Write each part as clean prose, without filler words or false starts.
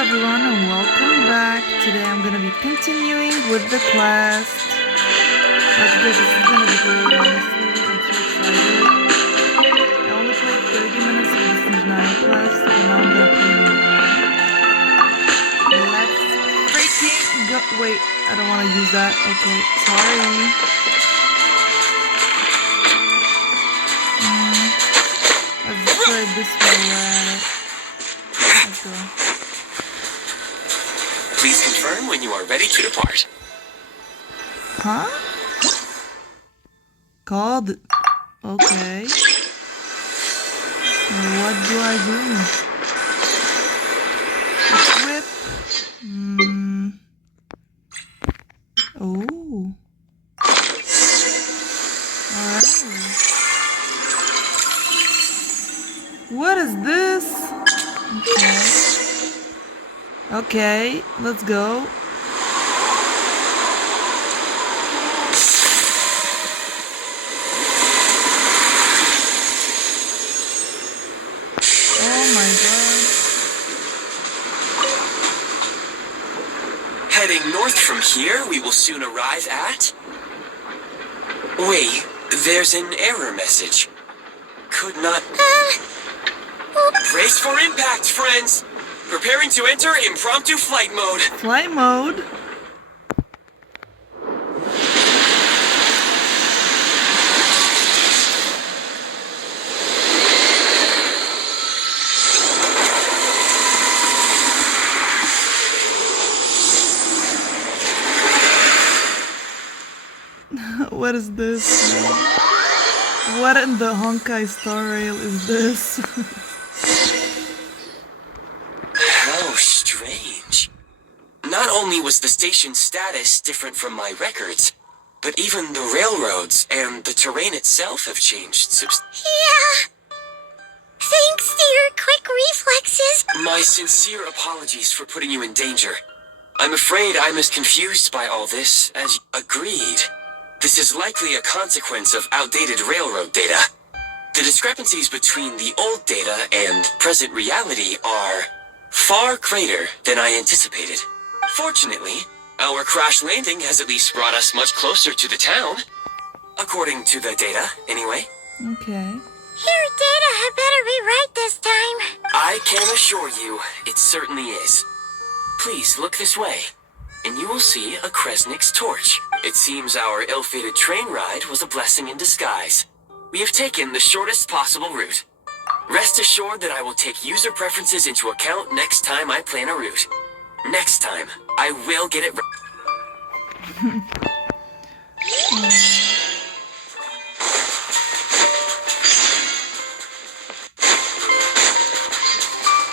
everyone and welcome back. Today I'm gonna be continuing with the quest. Let's go, this is gonna be great, honestly. I'm so excited. I only played 30 minutes of the Snezhnaya quest, but now I'm gonna play more. Let's freaking go. Wait, I don't wanna use that. Okay, sorry. Let's try it this way while we're at it. Let's go. Please confirm when you are ready to depart. Huh? Called. Okay. What do I do? Equip. Oh. Alright. What is this? Okay. Okay, let's go. Oh my god. Heading north from here, we will soon arrive at... Wait, there's an error message. Could not... Brace for impact, friends! Preparing to enter impromptu flight mode. Flight mode? What is this? What in the Honkai Star Rail is this? How strange. Not only was the station's status different from my records, but even the railroads and the terrain itself have changed Yeah. Thanks to your quick reflexes. My sincere apologies for putting you in danger. I'm afraid I'm as confused by all this as agreed. This is likely a consequence of outdated railroad data. The discrepancies between the old data and present reality are far greater than I anticipated. Fortunately, our crash landing has at least brought us much closer to the town. According to the data, anyway. Okay. Your data had better be right this time. I can assure you, it certainly is. Please look this way, and you will see a Kresnik's torch. It seems our ill-fated train ride was a blessing in disguise. We have taken the shortest possible route. Rest assured that I will take user preferences into account next time I plan a route. Next time, I will get it right.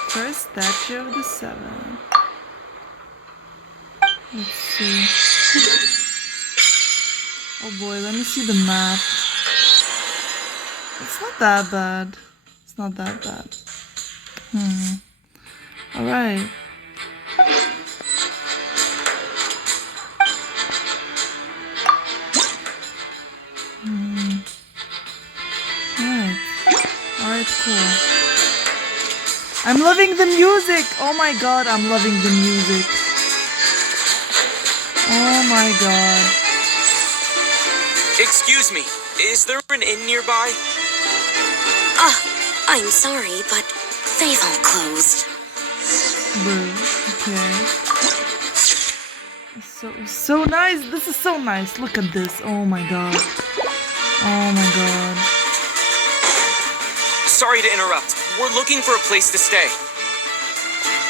First statue of the seven. Let's see. Oh boy, let me see the map. It's not that bad. It's not that bad. Alright. Alright, cool. I'm loving the music! Oh my god, I'm loving the music. Oh my god. Excuse me, is there an inn nearby? I'm sorry, but they've all closed. Bro, okay. So nice. This is so nice. Look at this. Oh my god. Oh my god. Sorry to interrupt. We're looking for a place to stay.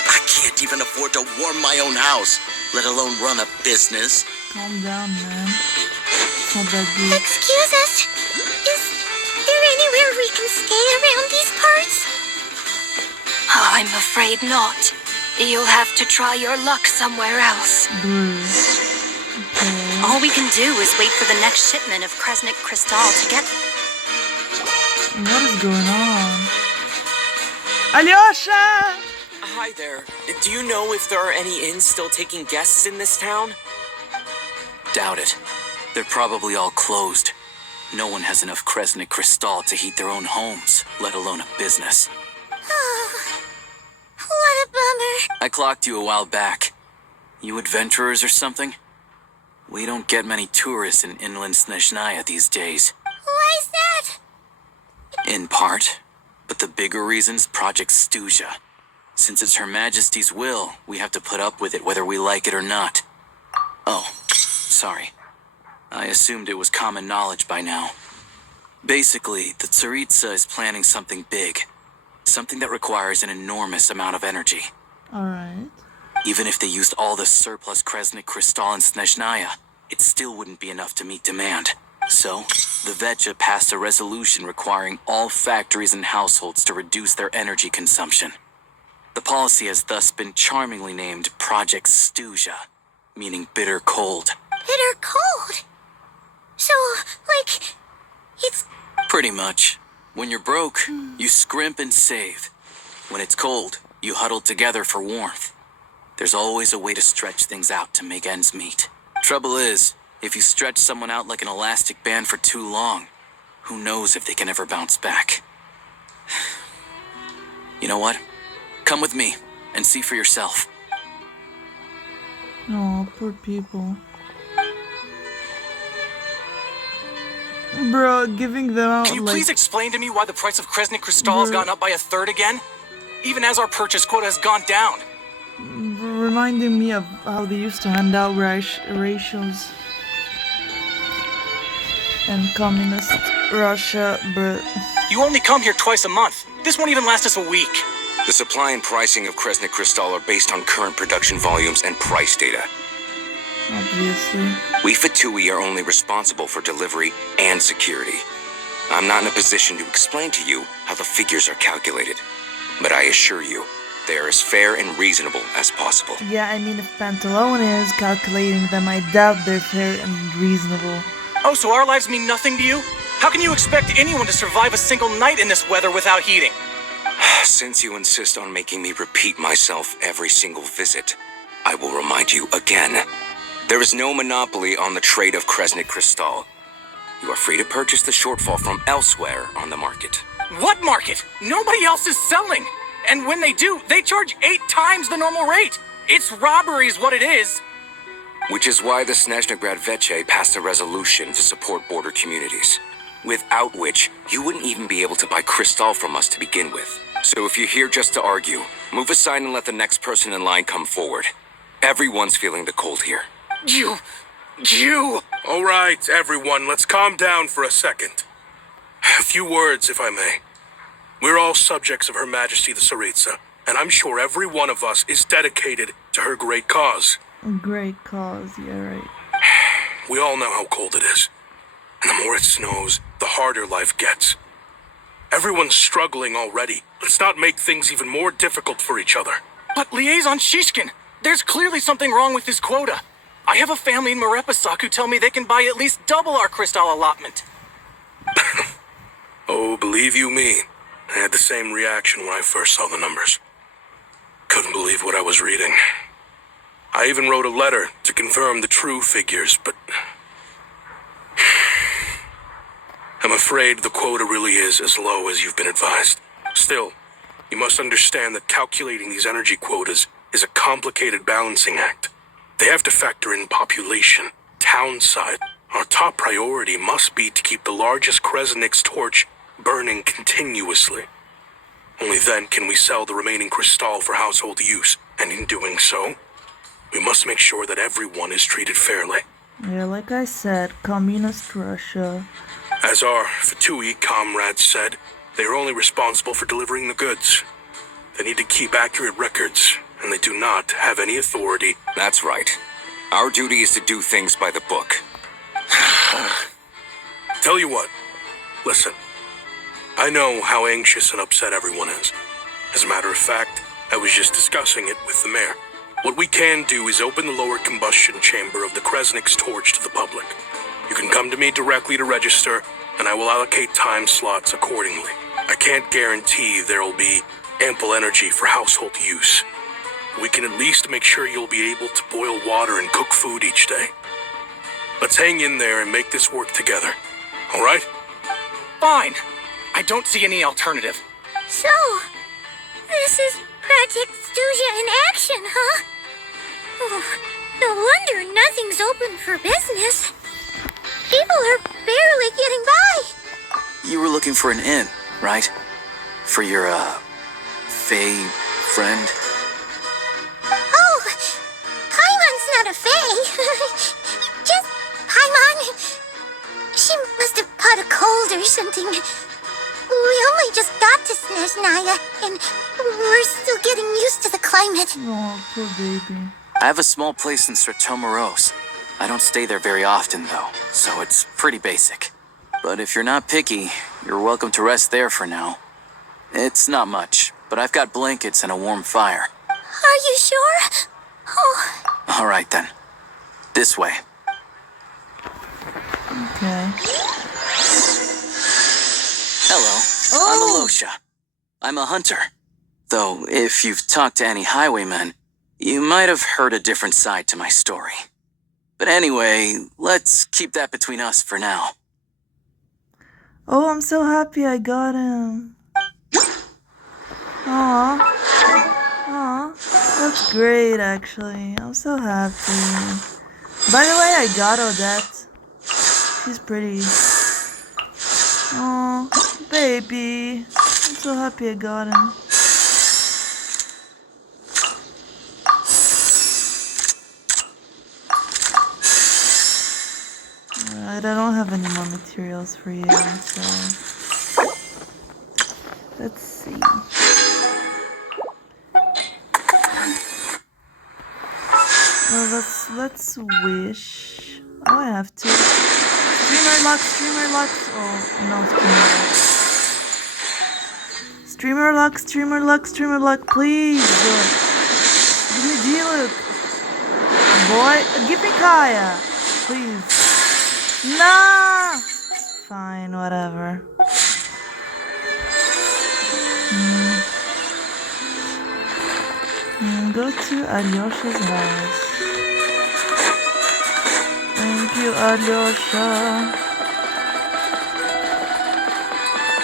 I can't even afford to warm my own house, let alone run a business. Calm down, man. It's not that deep. Excuse us. Is there anywhere we can stay around these parts? I'm afraid not. You'll have to try your luck somewhere else. Bro. Okay. All we can do is wait for the next shipment of Kresnik Crystal to get... What is going on? Alyosha! Hi there. Do you know if there are any inns still taking guests in this town? Doubt it. They're probably all closed. No one has enough Kresnik Crystal to heat their own homes, let alone a business. What a bummer. I clocked you a while back. You adventurers or something? We don't get many tourists in inland Snezhnaya these days. Why is that? In part. But the bigger reason's Project Stuzha. Since it's Her Majesty's will, we have to put up with it whether we like it or not. Oh, sorry. I assumed it was common knowledge by now. Basically, the Tsaritsa is planning something big. Something that requires an enormous amount of energy. Alright. Even if they used all the surplus Kresnik Crystal in Snezhnaya, it still wouldn't be enough to meet demand. So, the Vetja passed a resolution requiring all factories and households to reduce their energy consumption. The policy has thus been charmingly named Project Stuzha, meaning bitter cold. Bitter cold? So, like, it's... Pretty much. When you're broke, you scrimp and save. When it's cold, you huddle together for warmth. There's always a way to stretch things out to make ends meet. Trouble is, if you stretch someone out like an elastic band for too long, who knows if they can ever bounce back. You know what? Come with me and see for yourself. Oh, poor people. Bro, giving them out Can you like... please explain to me why the price of Kresnik Crystal has gone up by a third again? Even as our purchase quota has gone down. reminding me of how they used to hand out rations in communist Russia, but... You only come here twice a month. This won't even last us a week. The supply and pricing of Kresnik Crystal are based on current production volumes and price data. Obviously. We Fatui are only responsible for delivery and security. I'm not in a position to explain to you how the figures are calculated, but I assure you, they are as fair and reasonable as possible. Yeah, I mean, if Pantalone is calculating them, I doubt they're fair and reasonable. Oh, so our lives mean nothing to you? How can you expect anyone to survive a single night in this weather without heating? Since you insist on making me repeat myself every single visit, I will remind you again. There is no monopoly on the trade of Kresnik Crystal. You are free to purchase the shortfall from elsewhere on the market. What market? Nobody else is selling. And when they do, they charge 8 times the normal rate. It's robbery is what it is. Which is why the Snezhnaya Veche passed a resolution to support border communities, without which you wouldn't even be able to buy crystal from us to begin with. So if you're here just to argue, move aside and let the next person in line come forward. Everyone's feeling the cold here. You... All right, everyone, let's calm down for a second. A few words, if I may. We're all subjects of Her Majesty the Tsaritsa, and I'm sure every one of us is dedicated to her great cause. Great cause, yeah, right. We all know how cold it is, and the more it snows, the harder life gets. Everyone's struggling already. Let's not make things even more difficult for each other. But Liaison Shishkin, there's clearly something wrong with this quota. I have a family in Marepasak who tell me they can buy at least double our crystal allotment. Oh, believe you me, I had the same reaction when I first saw the numbers. Couldn't believe what I was reading. I even wrote a letter to confirm the true figures, but... I'm afraid the quota really is as low as you've been advised. Still, you must understand that calculating these energy quotas is a complicated balancing act. They have to factor in population, town size. Our top priority must be to keep the largest Kresnik's torch burning continuously. Only then can we sell the remaining crystal for household use, and in doing so, we must make sure that everyone is treated fairly. Yeah, like I said, communist Russia. As our Fatui comrades said, they are only responsible for delivering the goods. They need to keep accurate records, and they do not have any authority. That's right. Our duty is to do things by the book. Tell you what, listen. I know how anxious and upset everyone is. As a matter of fact, I was just discussing it with the mayor. What we can do is open the lower combustion chamber of the Kresnik's torch to the public. You can come to me directly to register, and I will allocate time slots accordingly. I can't guarantee there will be ample energy for household use. We can at least make sure you'll be able to boil water and cook food each day. Let's hang in there and make this work together. All right? Fine. I don't see any alternative. So, this is Project Stuja in action, huh? Oh, no wonder nothing's open for business. People are barely getting by. You were looking for an inn, right? For your, Fae friend? Oh, Paimon's not a fae. Just Paimon. She must have caught a cold or something. We only just got to Snezhnaya, and we're still getting used to the climate. Oh, poor baby. I have a small place in Sretomoroszk. I don't stay there very often, though, so it's pretty basic. But if you're not picky, you're welcome to rest there for now. It's not much, but I've got blankets and a warm fire. Are you sure? Oh, All right, then. This way. Okay. Hello, Oh! I'm Alosha. I'm a hunter. Though, if you've talked to any highwaymen, you might have heard a different side to my story. But anyway, let's keep that between us for now. Oh, I'm so happy I got him. Aw. Aw. That's great, actually. I'm so happy. By the way, I got Odette. She's pretty. Aw, baby. I'm so happy I got him. Alright, I don't have any more materials for you, so let's see. Well, let's wish. Oh, I have to. Streamer luck. Oh, no, streamer luck, please. Give me D-Luke. Boy, give me Kaya. Please. No! Fine, whatever. Go to Alyosha's house. Thank you, Alyosha.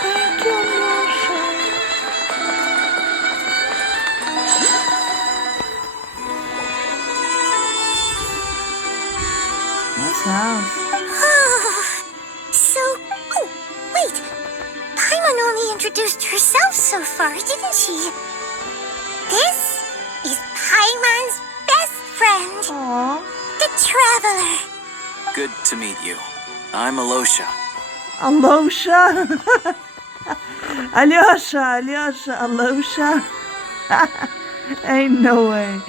Thank you, Alyosha. Nice house. Oh, wait. Paimon only introduced herself so far, didn't she? This is Paimon's best friend, Aww. the Traveler. Good to meet you. I'm Alosha. Alosha? Alyosha, Alosha? Ain't no way.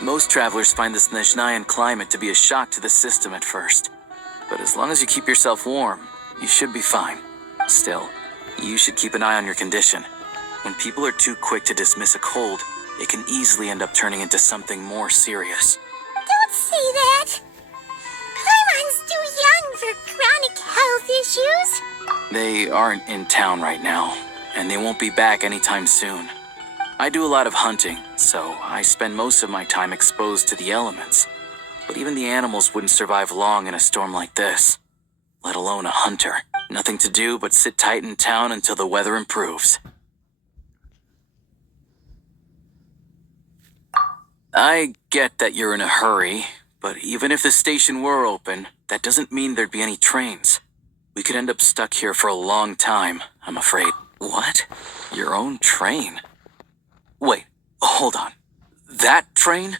Most travelers find the Snezhnayan climate to be a shock to the system at first. But as long as you keep yourself warm, you should be fine. Still, you should keep an eye on your condition. When people are too quick to dismiss a cold, it can easily end up turning into something more serious. Don't say that. Paimon's too young for chronic health issues. They aren't in town right now, and they won't be back anytime soon. I do a lot of hunting, so I spend most of my time exposed to the elements. But even the animals wouldn't survive long in a storm like this, let alone a hunter. Nothing to do but sit tight in town until the weather improves. I get that you're in a hurry, but even if the station were open, that doesn't mean there'd be any trains. We could end up stuck here for a long time, I'm afraid. What? Your own train? Wait, hold on. That train?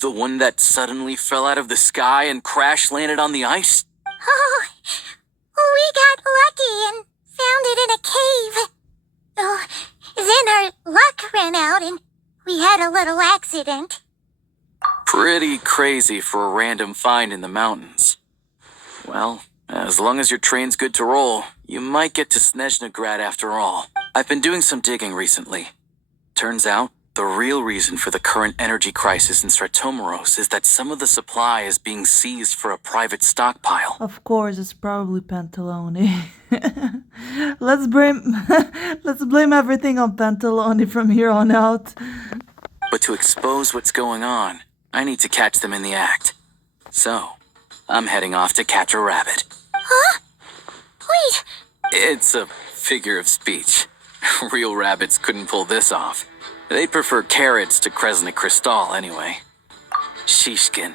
The one that suddenly fell out of the sky and crash-landed on the ice? Oh, we got lucky and found it in a cave. Oh, then our luck ran out and we had a little accident. Pretty crazy for a random find in the mountains. Well, as long as your train's good to roll, you might get to Snezhnaya after all. I've been doing some digging recently. Turns out, the real reason for the current energy crisis in Sretomoroszk is that some of the supply is being seized for a private stockpile. Of course, it's probably Pantalone. let's blame everything on Pantalone from here on out. But to expose what's going on, I need to catch them in the act. So, I'm heading off to catch a rabbit. Huh? Wait, It's a figure of speech. Real rabbits couldn't pull this off. They prefer carrots to Kresnik Crystal anyway. Shishkin,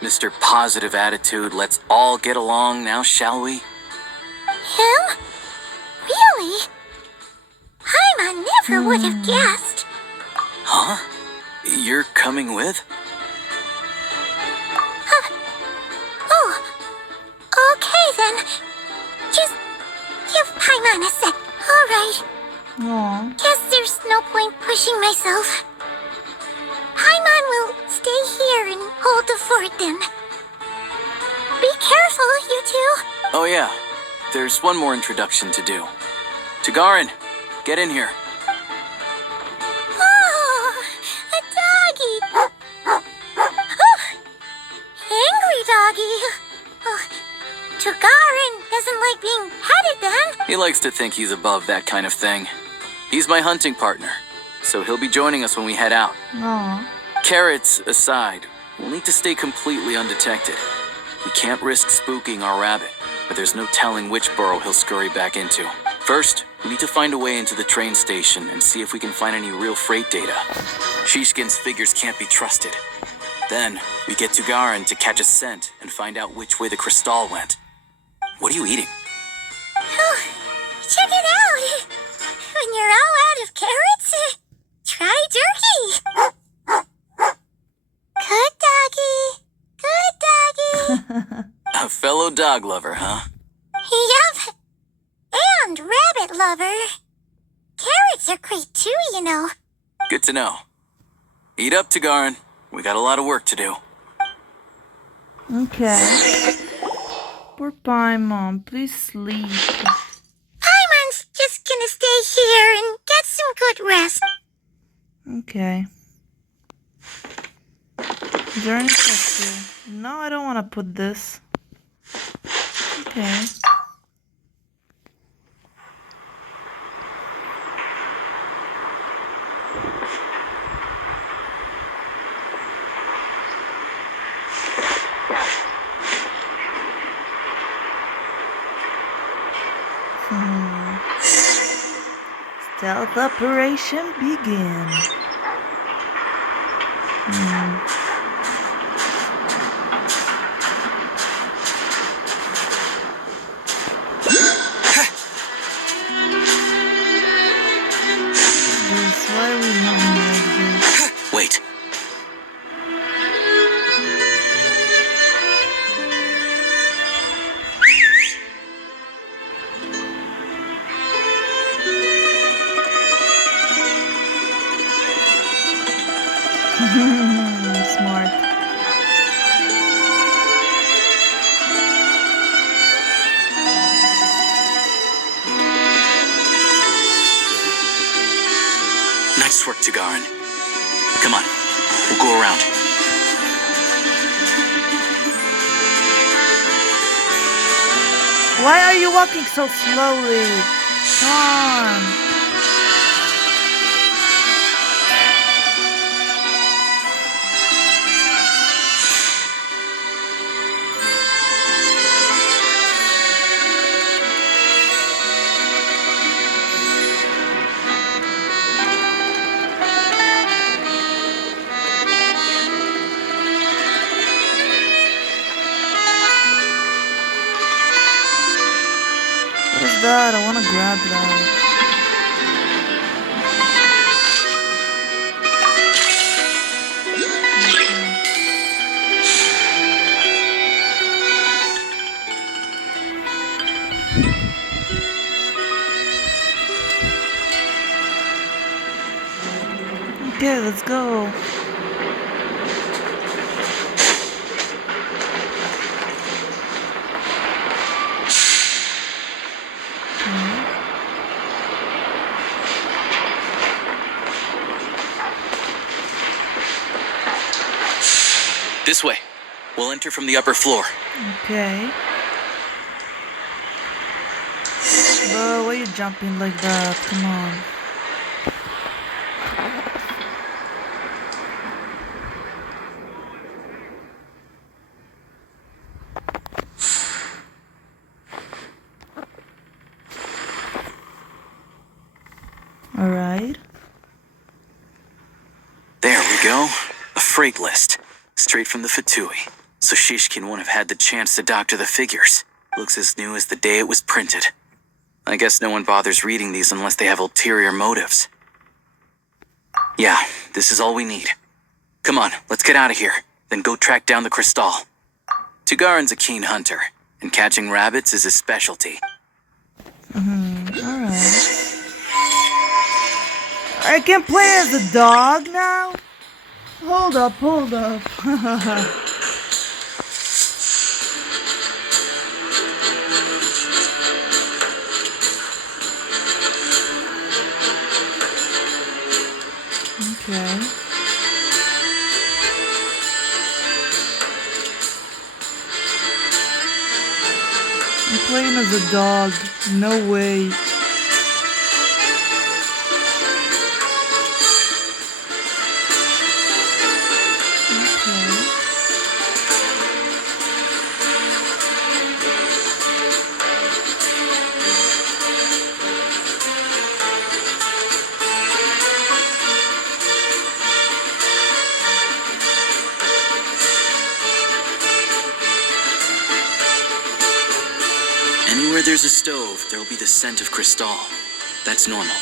Mr. Positive Attitude, let's all get along now, shall we? Him? Really? Paimon never would have guessed. Huh? You're coming with? Oh, okay then. Just give Paimon a sec. All right. Aw. Guess there's no point pushing myself. Paimon will stay here and hold the fort then. Be careful, you two. Oh yeah, there's one more introduction to do. Tagarin, get in here. Oh, a doggy. Oh, angry doggy. Oh, Tugarin doesn't like being petted then. He likes to think he's above that kind of thing. He's my hunting partner, so he'll be joining us when we head out. Aw. Carrots aside, we'll need to stay completely undetected. We can't risk spooking our rabbit, but there's no telling which burrow he'll scurry back into. First, we need to find a way into the train station and see if we can find any real freight data. Shishkin's figures can't be trusted. Then, we get Tugarin to catch a scent and find out which way the crystal went. What are you eating? Oh, check it out. When you're all out of carrots, try jerky. Good doggy. Good doggy. A fellow dog lover, huh? Yup. And rabbit lover. Carrots are great too, you know. Good to know. Eat up, Tugarin. We got a lot of work to do. Okay. Poor Paimon, please sleep. Paimon's just gonna stay here and get some good rest. Okay. Is there any text here? No, I don't want to put this. Okay. Stealth operation begin. Why are we moving like this? Wait. Smart. Nice work, Tugarin. Come on, we'll go around. Why are you walking so slowly? Come on. What's that? I want to grab that. Okay, let's go. This way. We'll enter from the upper floor. Okay. Bro, why are you jumping like that? Come on. Alright. go. A freight list. Straight from the Fatui. So Shishkin won't have had the chance to doctor the figures. Looks as new as the day it was printed. I guess no one bothers reading these unless they have ulterior motives. Yeah, this is all we need. Come on, let's get out of here. Then go track down the Crystal. Tugarin's a keen hunter, and catching rabbits is his specialty. Alright. I can play as a dog now? Hold up. Okay. I'm playing as a dog. No way. Anywhere there's a stove, there'll be the scent of Crystal. That's normal.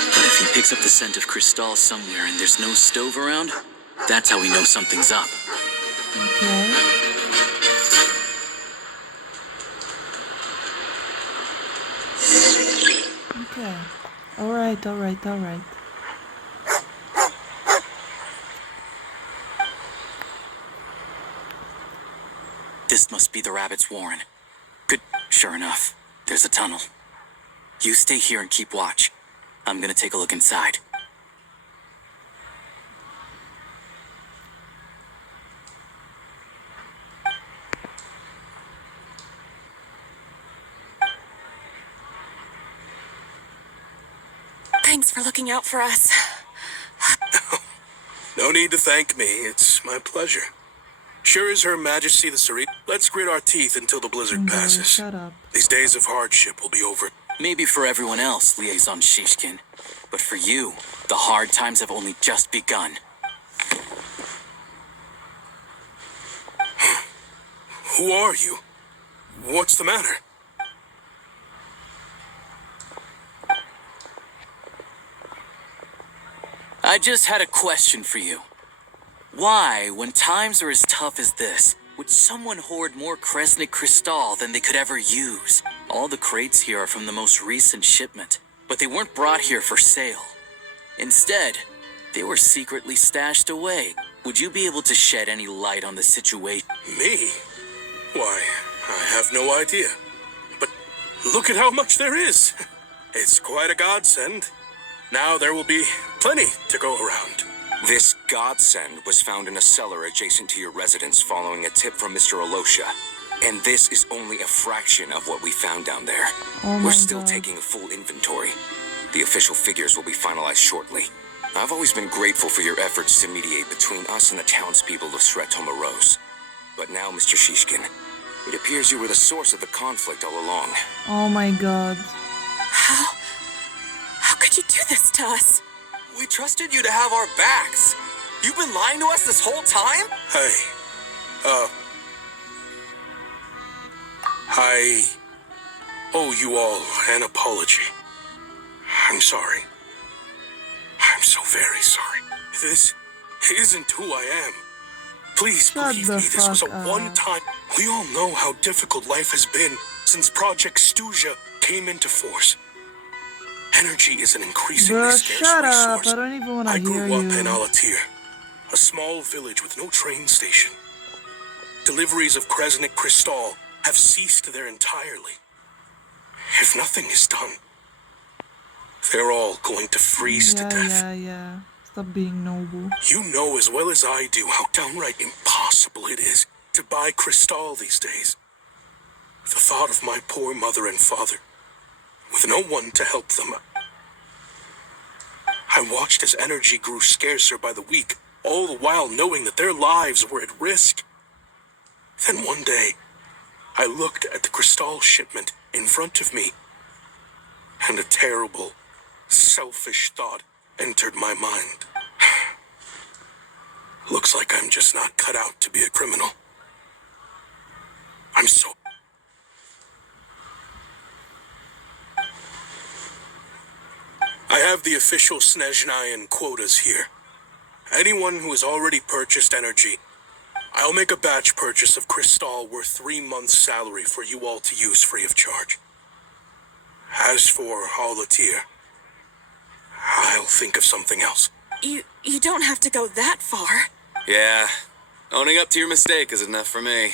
But if he picks up the scent of Crystal somewhere and there's no stove around, that's how we know something's up. Okay. Okay. Alright. This must be the rabbit's warren. Good. Sure enough, there's a tunnel. You stay here and keep watch. I'm gonna take a look inside. Thanks for looking out for us. No need to thank me. It's my pleasure. Sure is Her Majesty the Serene. Let's grit our teeth until the blizzard passes. Shut up. These days of hardship will be over. Maybe for everyone else, Liaison Shishkin. But for you, the hard times have only just begun. Who are you? What's the matter? I just had a question for you. Why, when times are as tough as this, would someone hoard more Kresnik Crystal than they could ever use? All the crates here are from the most recent shipment, but they weren't brought here for sale. Instead, they were secretly stashed away. Would you be able to shed any light on the situation? Me? Why, I have no idea. But look at how much there is. It's quite a godsend. Now there will be plenty to go around. This godsend was found in a cellar adjacent to your residence following a tip from Mr. Alosha. And this is only a fraction of what we found down there. Oh my We're still God. taking a full inventory. The official figures will be finalized shortly. I've always been grateful for your efforts to mediate between us and the townspeople of Sretomoroszk. But now, Mr. Shishkin, it appears you were the source of the conflict all along. Oh my God. How could you do this to us? We trusted you to have our backs. You've been lying to us this whole time? Hey, I owe you all an apology. I'm sorry. I'm so very sorry. This isn't who I am. Please Shut believe the me, this was a fuck up. one-time... We all know how difficult life has been since Project Stuja came into force. Energy is an increasingly Bro, scarce shut up. resource. I don't even want to I hear grew up you. in Alatir, a small village with no train station. Deliveries of Kresnik Crystal have ceased there entirely. If nothing is done, they're all going to freeze to death. Yeah. Stop being noble. You know as well as I do how downright impossible it is to buy Crystal these days. The thought of my poor mother and father, with no one to help them. I watched as energy grew scarcer by the week, all the while knowing that their lives were at risk. Then one day, I looked at the Crystal shipment in front of me, and a terrible, selfish thought entered my mind. Looks like I'm just not cut out to be a criminal. I'm so... I have the official Snezhnayan quotas here. Anyone who has already purchased energy, I'll make a batch purchase of Crystal worth 3 months' salary for you all to use free of charge. As for Alatir, I'll think of something else. You don't have to go that far. Yeah, owning up to your mistake is enough for me.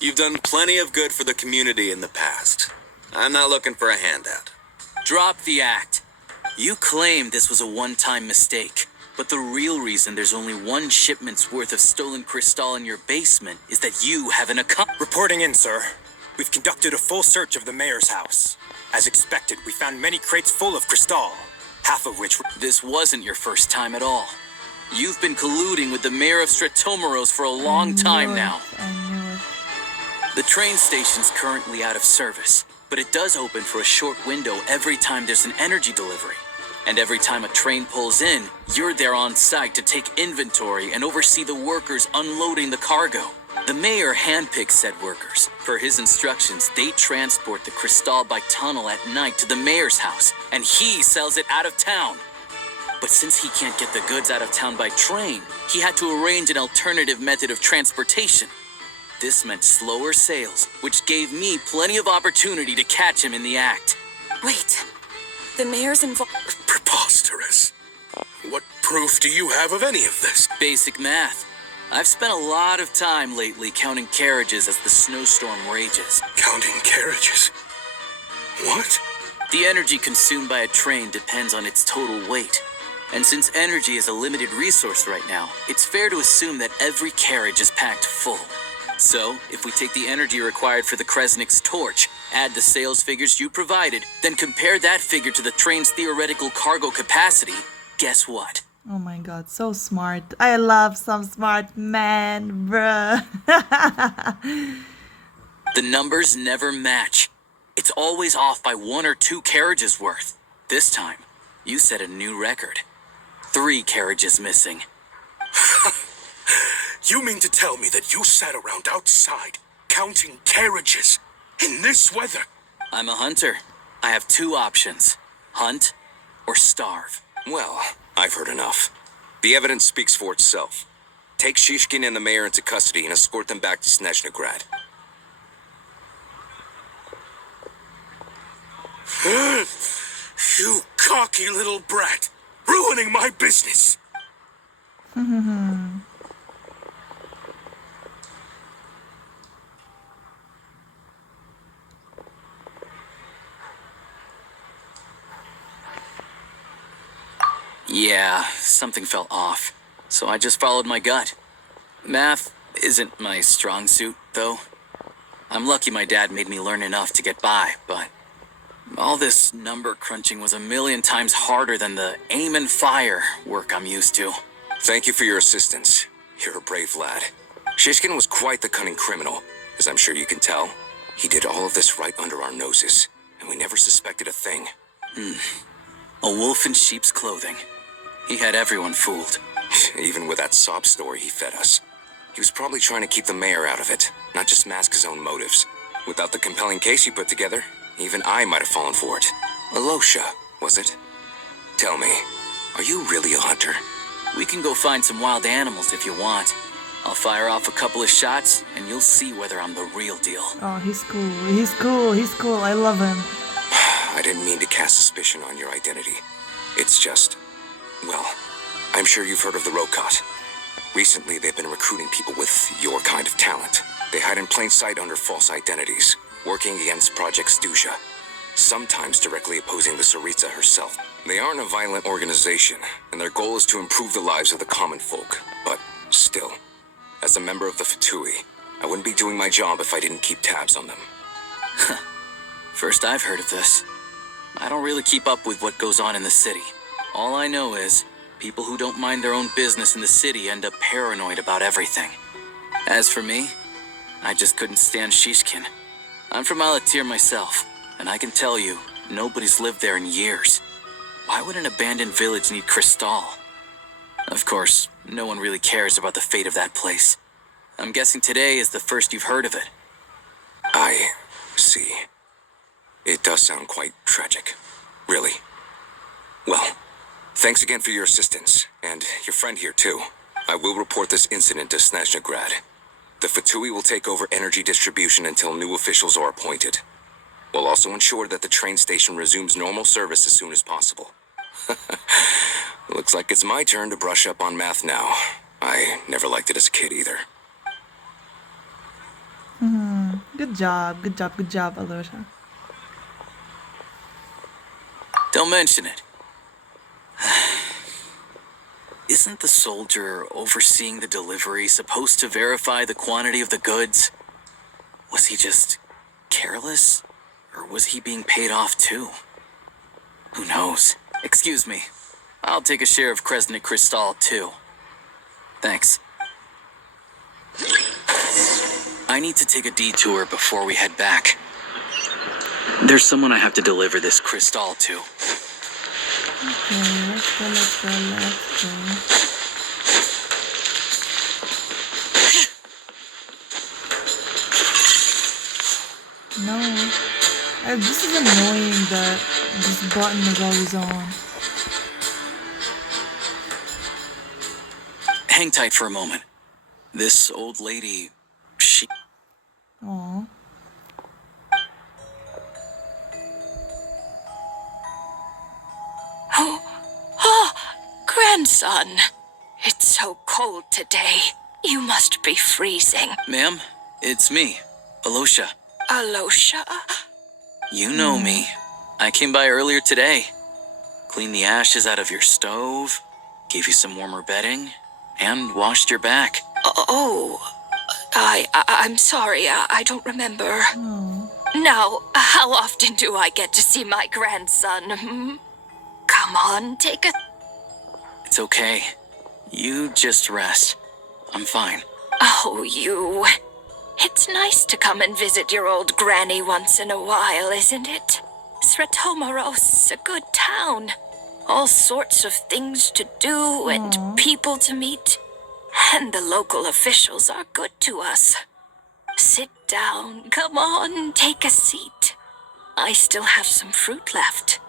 You've done plenty of good for the community in the past. I'm not looking for a handout. Drop the act. You claim this was a one-time mistake, but the real reason there's only one shipment's worth of stolen Crystal in your basement is that you have an account. Reporting in, sir. We've conducted a full search of the mayor's house. As expected, we found many crates full of Crystal, half of which were... This wasn't your first time at all. You've been colluding with the mayor of Sretomoroszk for a long time now. I knew it. The train station's currently out of service, but it does open for a short window every time there's an energy delivery. And every time a train pulls in, you're there on site to take inventory and oversee the workers unloading the cargo. The mayor handpicks said workers. Per his instructions, they transport the Crystal by tunnel at night to the mayor's house, and he sells it out of town. But since he can't get the goods out of town by train, he had to arrange an alternative method of transportation. This meant slower sales, which gave me plenty of opportunity to catch him in the act. Wait. The mayor's involved. Preposterous. What proof do you have of any of this? Basic math. I've spent a lot of time lately counting carriages as the snowstorm rages. Counting carriages? What? The energy consumed by a train depends on its total weight. And since energy is a limited resource right now, it's fair to assume that every carriage is packed full. So, if we take the energy required for the Kresnik's torch, add the sales figures you provided, then compare that figure to the train's theoretical cargo capacity, guess what? Oh my god, so smart. I love some smart man, bruh. The numbers never match. It's always off by 1 or 2 carriages worth. This time, you set a new record. 3 carriages missing. You mean to tell me that you sat around outside, counting carriages, in this weather? I'm a hunter. I have 2 options. Hunt or starve. Well, I've heard enough. The evidence speaks for itself. Take Shishkin and the mayor into custody and escort them back to Snezhnagrad. You cocky little brat, ruining my business. Yeah, something felt off. So I just followed my gut. Math isn't my strong suit, though. I'm lucky my dad made me learn enough to get by, but all this number crunching was a million times harder than the aim and fire work I'm used to. Thank you for your assistance. You're a brave lad. Shishkin was quite the cunning criminal, as I'm sure you can tell. He did all of this right under our noses, and we never suspected a thing. A wolf in sheep's clothing. He had everyone fooled. Even with that sob story he fed us. He was probably trying to keep the mayor out of it, not just mask his own motives. Without the compelling case he put together, even I might have fallen for it. Alosha, was it? Tell me, are you really a hunter? We can go find some wild animals if you want. I'll fire off a couple of shots, and you'll see whether I'm the real deal. Oh, he's cool. He's cool. He's cool. I love him. I didn't mean to cast suspicion on your identity. It's just, well, I'm sure you've heard of the Rokot. Recently, they've been recruiting people with your kind of talent. They hide in plain sight under false identities, working against Project Stuzha. sometimes directly opposing the Tsaritsa herself. They aren't a violent organization, and their goal is to improve the lives of the common folk. But still, as a member of the Fatui, I wouldn't be doing my job if I didn't keep tabs on them. First I've heard of this. I don't really keep up with what goes on in the city. All I know is, people who don't mind their own business in the city end up paranoid about everything. As for me, I just couldn't stand Shishkin. I'm from Alatir myself, and I can tell you, nobody's lived there in years. Why would an abandoned village need Crystal? Of course, no one really cares about the fate of that place. I'm guessing today is the first you've heard of it. I see. It does sound quite tragic. Really. Well, thanks again for your assistance, and your friend here too. I will report this incident to Snezhnaya. The Fatui will take over energy distribution until new officials are appointed. We'll also ensure that the train station resumes normal service as soon as possible. Looks like it's my turn to brush up on math now. I never liked it as a kid either. Good job, Alyosha. Don't mention it. Isn't the soldier overseeing the delivery supposed to verify the quantity of the goods? Was he just careless? Or was he being paid off too? Who knows? Excuse me. I'll take a share of Kresnik Crystal too. Thanks. I need to take a detour before we head back. There's someone I have to deliver this crystal to. Okay, let's go. No. This is annoying that this button is always on. Hang tight for a moment. This old lady, she... Aww. Oh, grandson. It's so cold today. You must be freezing. Ma'am, it's me, Alosha. Alosha? You know me. I came by earlier today. Cleaned the ashes out of your stove, gave you some warmer bedding, and washed your back. Oh, I'm sorry. I don't remember. Oh. Now, how often do I get to see my grandson? Come on, take a... It's okay. You just rest. I'm fine. Oh, you. It's nice to come and visit your old granny once in a while, isn't it? Sretomoroszk's a good town. All sorts of things to do and people to meet. And the local officials are good to us. Sit down. Come on, take a seat. I still have some fruit left.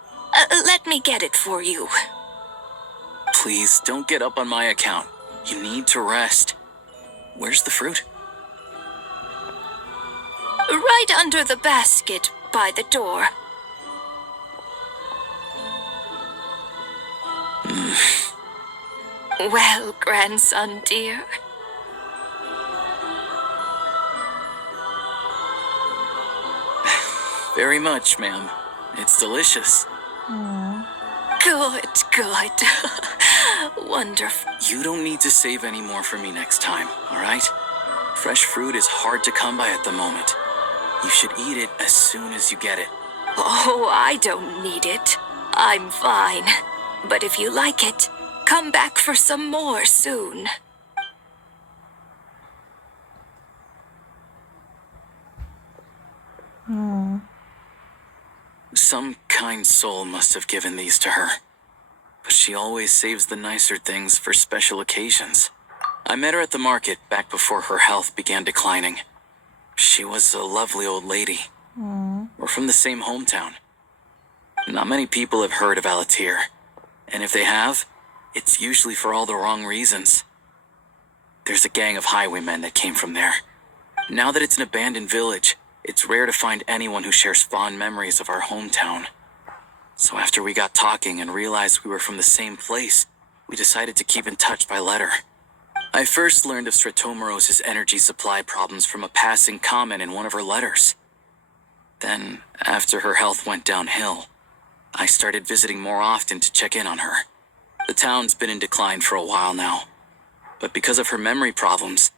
Let me get it for you. Please, don't get up on my account. You need to rest. Where's the fruit? Right under the basket by the door. Well, grandson dear. Very much, ma'am. It's delicious. Good. Wonderful. You don't need to save any more for me next time, all right? Fresh fruit is hard to come by at the moment. You should eat it as soon as you get it. Oh, I don't need it. I'm fine. But if you like it, come back for some more soon. Oh. Some kind soul must have given these to her. But she always saves the nicer things for special occasions. I met her at the market back before her health began declining. She was a lovely old lady. We're from the same hometown. Not many people have heard of Alatir. And if they have, it's usually for all the wrong reasons. There's a gang of highwaymen that came from there. Now that it's an abandoned village, it's rare to find anyone who shares fond memories of our hometown. So after we got talking and realized we were from the same place, we decided to keep in touch by letter. I first learned of Sretomoroszk's energy supply problems from a passing comment in one of her letters. Then, after her health went downhill, I started visiting more often to check in on her. The town's been in decline for a while now, but because of her memory problems,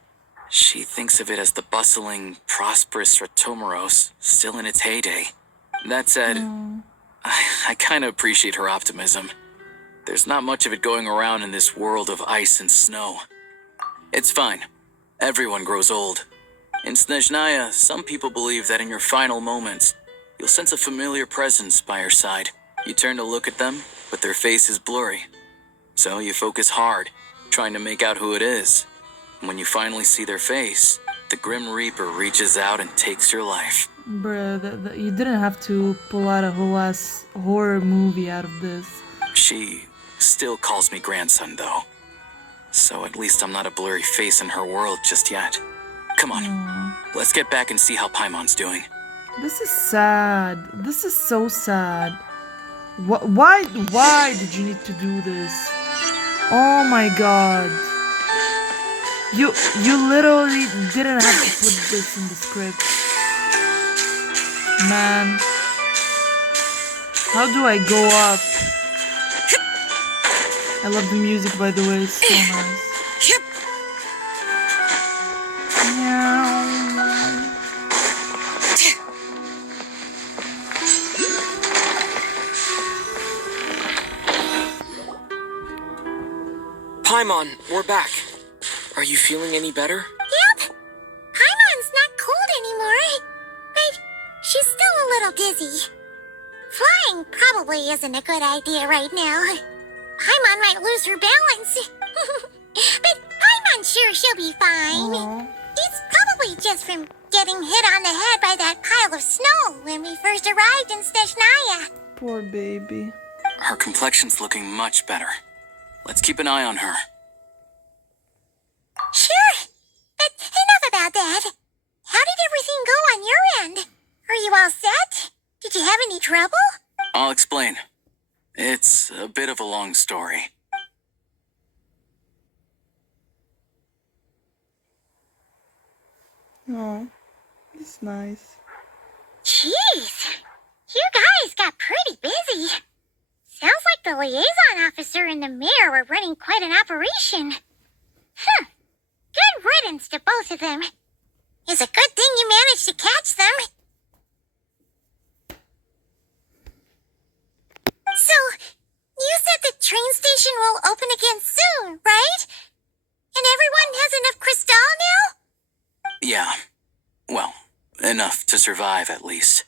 she thinks of it as the bustling, prosperous Sretomoroszk still in its heyday. That said, I kind of appreciate her optimism. There's not much of it going around in this world of ice and snow. It's fine. Everyone grows old. In Snezhnaya, some people believe that in your final moments, you'll sense a familiar presence by your side. You turn to look at them, but their face is blurry. So you focus hard, trying to make out who it is. When you finally see their face, the Grim Reaper reaches out and takes your life. Bruh, you didn't have to pull out a whole ass horror movie out of this. She still calls me grandson, though. So at least I'm not a blurry face in her world just yet. Come on, let's get back and see how Paimon's doing. This is sad. This is so sad. Why did you need to do this? Oh my god. You literally didn't have to put this in the script. Man. How do I go up? I love the music, by the way, it's so nice. Paimon, we're back. Are you feeling any better? Yep. Paimon's not cold anymore. But she's still a little dizzy. Flying probably isn't a good idea right now. Paimon might lose her balance. But Paimon's sure she'll be fine. Aww. It's probably just from getting hit on the head by that pile of snow when we first arrived in Snezhnaya. Poor baby. Her complexion's looking much better. Let's keep an eye on her. Sure. But enough about that. How did everything go on your end? Are you all set? Did you have any trouble? I'll explain. It's a bit of a long story. Oh, it's nice. Jeez. You guys got pretty busy. Sounds like the liaison officer and the mayor were running quite an operation. Good riddance to both of them. It's a good thing you managed to catch them. So, you said the train station will open again soon, right? And everyone has enough crystal now? Yeah. Well, enough to survive at least.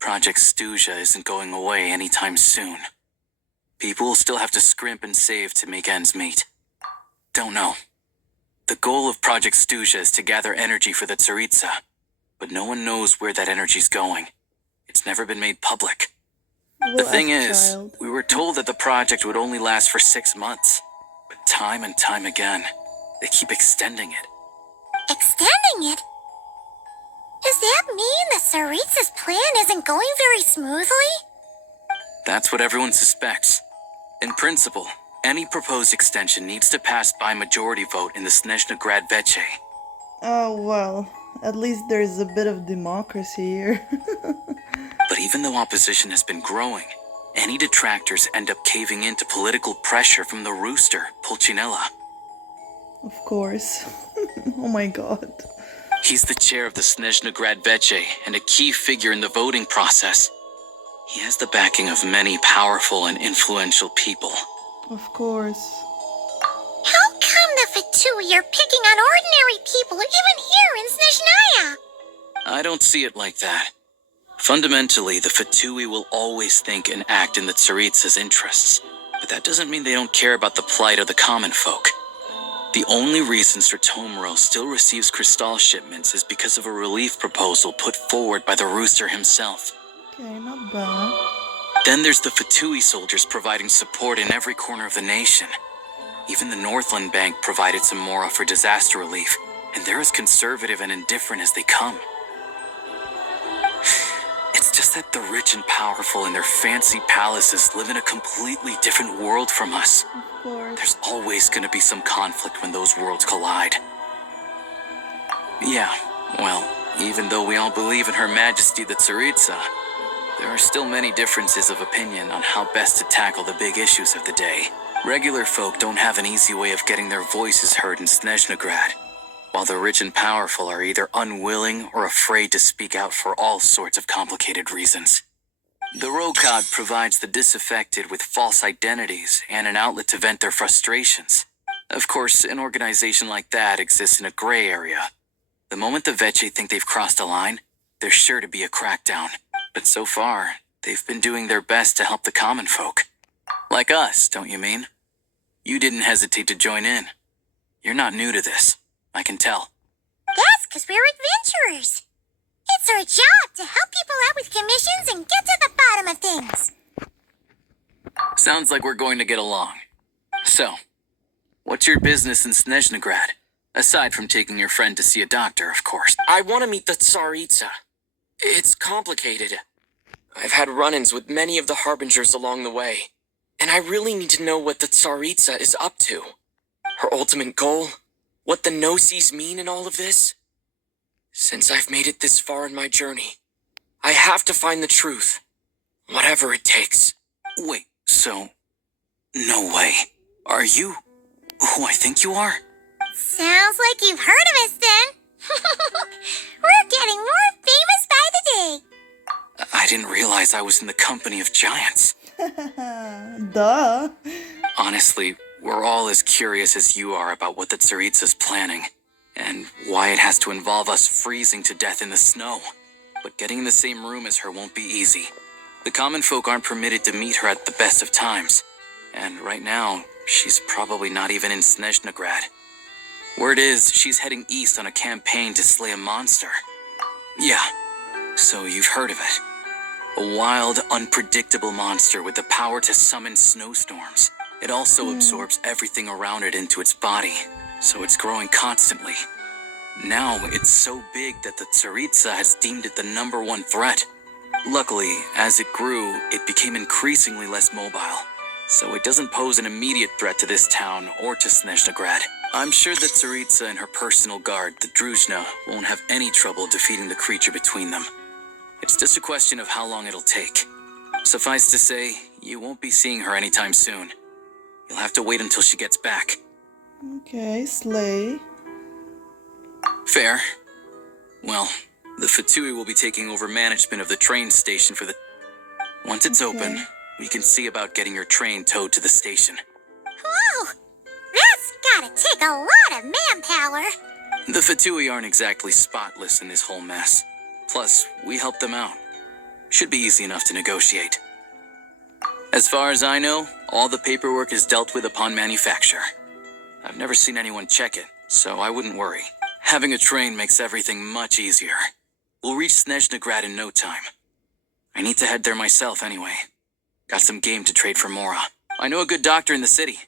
Project Stuzha isn't going away anytime soon. People will still have to scrimp and save to make ends meet. Don't know. The goal of Project Stuzha is to gather energy for the Tsaritsa, but no one knows where that energy's going. It's never been made public. Well, The thing as a is, child. we were told that the project would only last for 6 months. But time and time again, they keep extending it. Extending it? Does that mean the Tsaritsa's plan isn't going very smoothly? That's what everyone suspects. In principle, any proposed extension needs to pass by majority vote in the Snezhnaya Veche. Oh, well, at least there's a bit of democracy here. But even though opposition has been growing, any detractors end up caving into political pressure from the rooster, Pulcinella. Of course. Oh my god. He's the chair of the Snezhnaya Veche and a key figure in the voting process. He has the backing of many powerful and influential people. Of course. How come the Fatui are picking on ordinary people even here in Snezhnaya? I don't see it like that. Fundamentally, the Fatui will always think and act in the Tsaritsa's interests, but that doesn't mean they don't care about the plight of the common folk. The only reason Sretomoroszk still receives crystal shipments is because of a relief proposal put forward by the rooster himself. Okay, not bad. Then there's the Fatui soldiers providing support in every corner of the nation. Even the Northland Bank provided some mora for disaster relief, and they're as conservative and indifferent as they come. It's just that the rich and powerful in their fancy palaces live in a completely different world from us. Of course. There's always going to be some conflict when those worlds collide. Yeah, well, Even though we all believe in Her Majesty the Tsaritsa, there are still many differences of opinion on how best to tackle the big issues of the day. Regular folk don't have an easy way of getting their voices heard in Snezhnaya, while the rich and powerful are either unwilling or afraid to speak out for all sorts of complicated reasons. The Rokad provides the disaffected with false identities and an outlet to vent their frustrations. Of course, an organization like that exists in a gray area. The moment the Veche think they've crossed a line, there's sure to be a crackdown. But so far, they've been doing their best to help the common folk. Like us, don't you mean? You didn't hesitate to join in. You're not new to this, I can tell. That's because we're adventurers. It's our job to help people out with commissions and get to the bottom of things. Sounds like we're going to get along. So, what's your business in Snezhnaya? Aside from taking your friend to see a doctor, of course. I want to meet the Tsaritsa. It's complicated. I've had run-ins with many of the Harbingers along the way, and I really need to know what the Tsaritsa is up to. Her ultimate goal? What the no-sees mean in all of this? Since I've made it this far in my journey, I have to find the truth, whatever it takes. Wait, so... No way. Are you who I think you are? Sounds like you've heard of us then. We're getting more famous by the day. I didn't realize I was in the company of giants. Duh. Honestly, we're all as curious as you are about what the Tsaritsa's planning, and why it has to involve us freezing to death in the snow. But getting in the same room as her won't be easy. The common folk aren't permitted to meet her at the best of times, and right now, she's probably not even in Snezhnaya. Word is, she's heading east on a campaign to slay a monster. Yeah, so you've heard of it. A wild, unpredictable monster with the power to summon snowstorms. It also absorbs everything around it into its body, so it's growing constantly. Now, it's so big that the Tsaritsa has deemed it the #1 threat. Luckily, as it grew, it became increasingly less mobile, so it doesn't pose an immediate threat to this town or to Snezhnaya. I'm sure that Tsaritsa and her personal guard, the Druzhna, won't have any trouble defeating the creature between them. It's just a question of how long it'll take. Suffice to say, you won't be seeing her anytime soon. You'll have to wait until she gets back. Okay, slay. Fair. Well, the Fatui will be taking over management of the train station for the... Once it's open, we can see about getting your train towed to the station. Whoa! That's gotta take a lot of manpower. The Fatui aren't exactly spotless in this whole mess. Plus, we helped them out. Should be easy enough to negotiate. As far as I know, all the paperwork is dealt with upon manufacture. I've never seen anyone check it, so I wouldn't worry. Having a train makes everything much easier. We'll reach Snezhnaya in no time. I need to head there myself anyway. Got some game to trade for Mora. I know a good doctor in the city.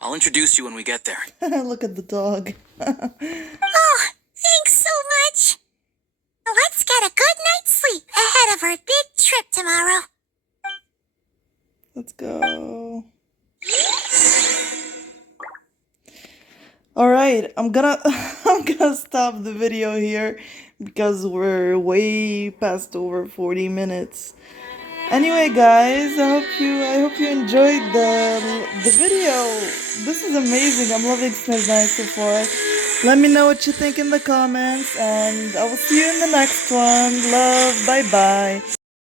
I'll introduce you when we get there. Look at the dog. Oh, thanks so much. Let's get a good night's sleep ahead of our big trip tomorrow. Let's go. Alright, I'm gonna stop the video here because we're way past over 40 minutes. Anyway, guys, I hope you enjoyed the video. This is amazing. I'm loving Snezhnaya so far. Let me know what you think in the comments, and I will see you in the next one. Love, bye bye.